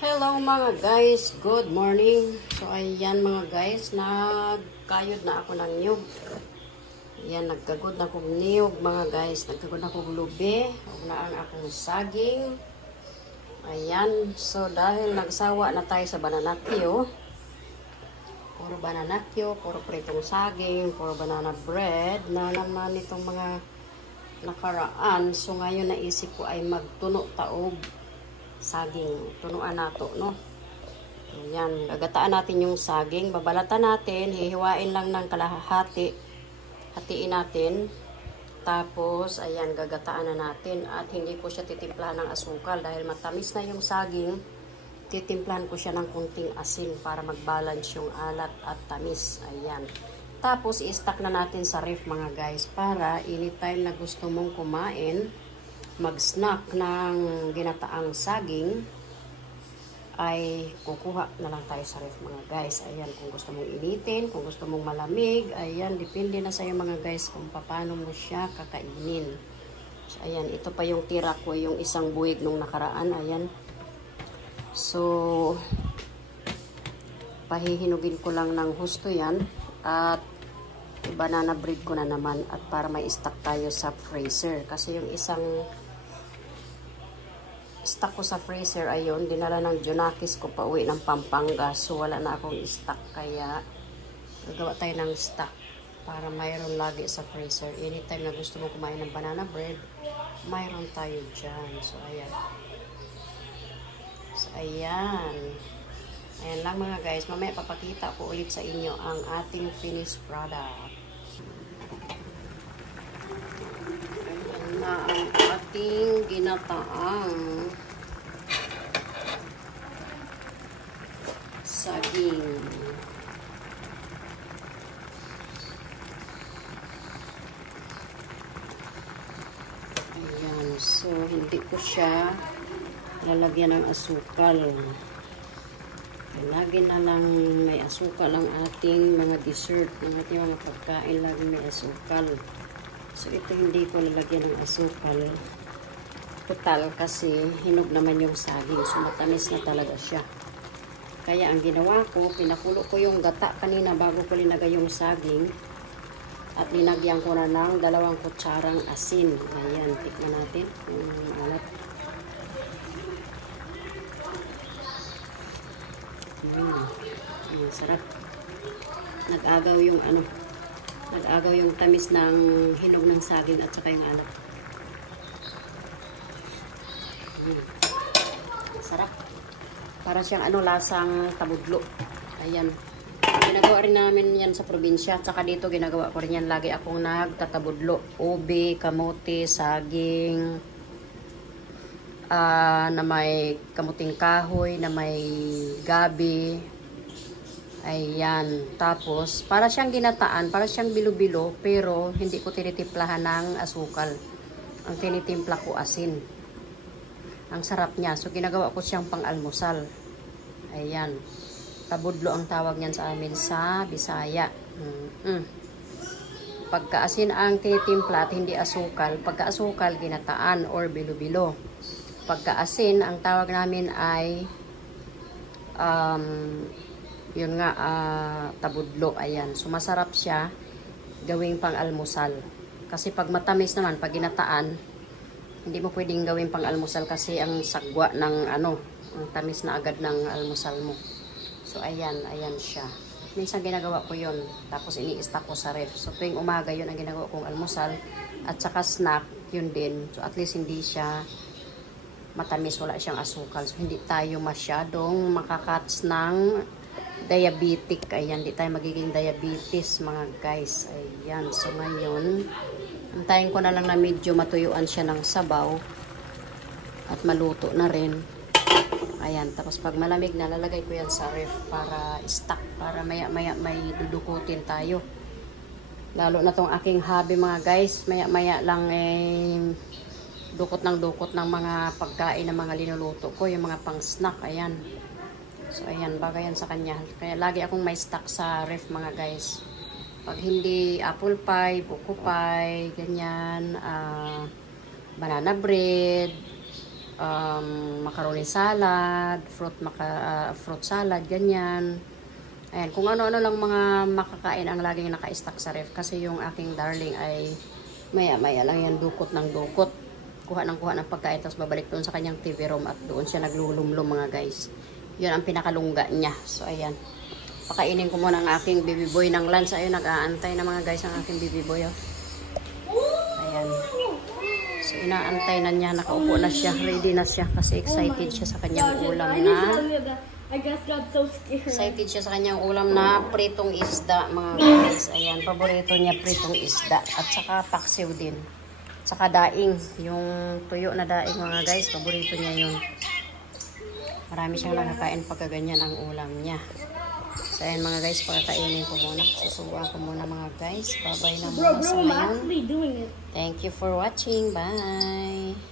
Hello mga guys, good morning. So ayan mga guys, nagkayod na ako ng niyog. Ayan, nagkagod na akong niyog mga guys. Nagkagod na akong lubi. Huwag na ang akong saging. Ayan, so dahil nagsawa na tayo sa bananakyo, puro bananakyo, puro pritong saging, puro banana bread, na naman itong mga nakaraan. So ngayon naisip ko ay magtuno taob saging. Tunuan nato, no? Ayan, gagataan natin yung saging. Babalatan natin, hihiwain lang ng kalahati. Hatiin natin. Tapos, ayan, gagataan na natin. At hindi ko siya titimplahan ng asukal dahil matamis na yung saging. Titimplahan ko siya ng kunting asin para mag-balance yung alat at tamis. Ayan. Tapos, i-stack na natin sa ref mga guys para anytime na gusto mong kumain, mag-snack ng ginataang saging, ay kukuha na lang tayo sa ref mga guys. Ayan, kung gusto mong initin, kung gusto mong malamig, ayan, depende na sa iyo mga guys kung paano mo siya kakainin. So, ayan, ito pa yung tira ko, yung isang buwig nung nakaraan, ayan. So, pahihinugin ko lang ng husto yan, at banana bread ko na naman, at para may stock tayo sa freezer. Kasi yung isang stock ko sa freezer, ayun, dinala ng Junakis ko pa uwi ng Pampanga. So, wala na akong stock. Kaya, gagawa tayo ng stock para mayroon lagi sa freezer. Anytime na gusto mo kumain ng banana bread, mayroon tayo dyan. So, ayan. So, ayan. Ayan lang mga guys. Mamaya papakita ko ulit sa inyo ang ating finished product. Na ang ating ginataang saging. Ayan, so hindi ko siya lalagyan ng asukal. Lagi na lang may asukal ang ating mga dessert, ng ating mga pagkain, lagi may asukal. So, ito hindi ko lalagyan ng asukal. Total kasi hinog naman yung saging. So, matamis na talaga siya. Kaya, ang ginawa ko, pinakulo ko yung gata kanina bago ko linagay yung saging. At linagyan ko na ng 2 kutsarang asin. Ayan, tikman natin. Alat. Ayan, sarap. Nag-agaw yung ano. Nag-agaw yung tamis ng hinog ng saging at saka yung alat. Sarap. Para siyang ano, lasang tabudlo. Ayan. Ginagawa rin namin yan sa probinsya. At saka dito ginagawa ko rin yan. Lagi akong nagtatabudlo. Ube, kamote, saging, na may kamuting kahoy, na may gabi. Ayan. Tapos, para siyang ginataan, para siyang bilo-bilo, pero hindi ko tinitimplahan ng asukal. Ang tinitimpla ko asin. Ang sarap niya. So, ginagawa ko siyang pang-almusal. Ayan. Tabudlo ang tawag niyan sa amin sa Bisaya. Pagka-asin ang tinitimpla at hindi asukal. Pagka-asukal, ginataan or bilo-bilo. Pagka-asin, ang tawag namin ay yun nga, tabudlo. Ayan. So, masarap siya gawing pang-almusal. Kasi pag matamis naman, pag ginataan, hindi mo pwedeng gawing pang-almusal kasi ang sagwa ng ano, ang tamis na agad ng almusal mo. So, ayan. Ayan siya. Minsan ginagawa ko yun. Tapos, ini-stack ko sa ref. So, tuwing umaga, yun ang ginagawa kong almusal. At saka snack, yun din. So, at least hindi siya matamis. Wala siyang asukal. So, hindi tayo masyadong makakats ng diabetic. Ayan, di tayo magiging diabetes mga guys. Ayan, so ngayon antayin ko na lang na medyo matuyuan siya ng sabaw at maluto na rin. Ayan, tapos pag malamig na, lalagay ko yan sa ref para stock, para maya maya may dudukutin tayo. Lalo na tong aking hobby mga guys, maya maya lang dukot ng mga pagkain ng mga linuluto ko, yung mga pang snack. Ayan. So, ayan, bagay yan sa kanya. Kaya, lagi akong may stock sa ref, mga guys. Pag hindi apple pie, buko pie, ganyan, banana bread, macaroni salad, fruit salad, ganyan. Ayan, kung ano-ano lang mga makakain ang laging naka-stack sa ref. Kasi yung aking darling ay maya-maya lang yan dukot ng dukot. Kuha ng pagkain, tapos babalik doon sa kanyang TV room at doon siya naglulumlum mga guys. Yun ang pinakalungga niya. So, ayan. Pakainin ko muna ang aking baby boy ng lunch. Ayun, nag-aantay na mga guys ang aking baby boy. Oh. Ayan. So, inaantay na niya. Nakaupo na siya. Ready na siya kasi excited siya sa kanyang ulam na... I just got so scared. Excited siya sa kanyang ulam na pritong isda, mga guys. Ayan, paborito niya pritong isda. At saka paksiw din. At saka daing. Yung tuyo na daing, mga guys. Paborito niya yun. Marami siyang nakakain pagka ganyan ang ulam niya. So, ayan mga guys, pagkakainin ko muna. Susuwa ko muna mga guys. Bye-bye na muna sa ngayon. Actually doing it. Thank you for watching. Bye!